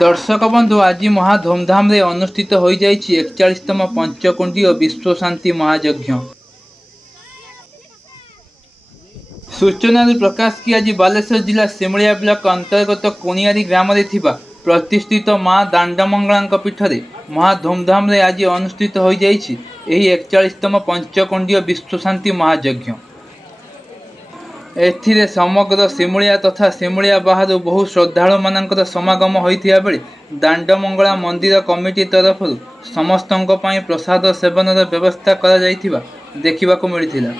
दर्शक बंधु आज महा धूमधाम रे अनुष्ठित हो 41तम पंचकुंडीय विश्व शांति महायज्ञ। सूचना प्रकाश की आज बालेश्वर जिला सिमुलिया ब्लॉक अंतर्गत कुणियारी ग्राम रे थिबा प्रतिष्ठित माँ दांडमंगला पीठ में महा धूमधाम रे आज अनुष्ठित हो 41तम पंचकुंडीय विश्व शांति महायज्ञ। एथिरे समग्र सिमुलिया तथा सिमुलिया बाहर बहु श्रद्धालु मानकर समागम होइथिया बेले दांडमंगला मंदिर कमिटी तरफ समस्तों पई प्रसाद सेवन व्यवस्था करा जाइथिबा देखिबाकु मिलिथिला।